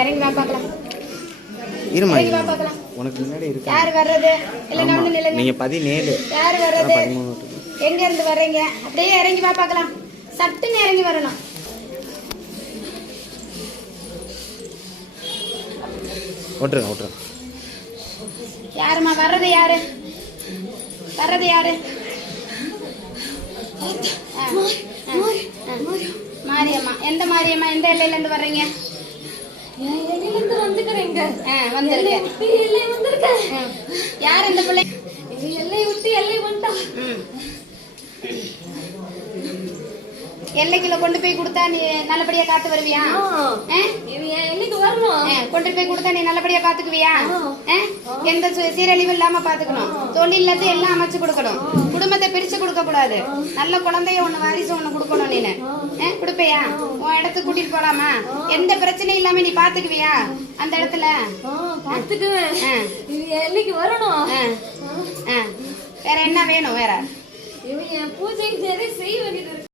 இறங்கி வா பார்க்கலாம். இருமா இறங்கி வா பார்க்கலாம். உனக்கு முன்னாடி இருக்கு. யார் வர்றது? இல்ல நான் வந்து நில்லுங்க. நீங்க 17. யார் வர்றது? 13. எங்க இருந்து வர்றீங்க? அப்படியே இறங்கி வா பார்க்கலாம். சட்டுன்னு இறங்கி வரணும். ஓட்டுருங்க. யாருமா வர்றது? யாரு வர்றது? யாரு? மாரியம்மா. எந்த மாரியம்மா? எந்த எல்லையில இருந்து வர்றீங்க? யார் இந்த பிள்ளை? எல்லை விட்டு எல்லை வந்துட்டா. எல்லைக்குள்ள கொண்டு போய் கொடுத்தா நீ நல்லபடியா காத்து வருவியா? எல்லைக்கு வரணும். கொண்டு போய் கொடுத்தா நீ நல்லபடியா பாத்துக்குவியா? எந்த சீரழிவு இல்லாம பாத்துக்கணும். தொழில் எல்லாம் அமைச்சு கொடுக்கணும். குடும்பத்தை பிரிச்சு கொடுக்க கூடாது. நல்ல குழந்தைய ஒண்ணு வாரிசு ஒண்ணு கொடுக்கணும். நீனு கொடுப்பையா? உன் இடத்துக்கு கூட்டிட்டு போலாமா? எந்த பிரச்சனையும் இல்லாம நீ பாத்துக்குவியா அந்த இடத்துல? பாத்துக்குவேன். எல்லைக்கு வரணும். வேற என்ன வேணும்? வேற பூஜை செய்ய வேண்டியது.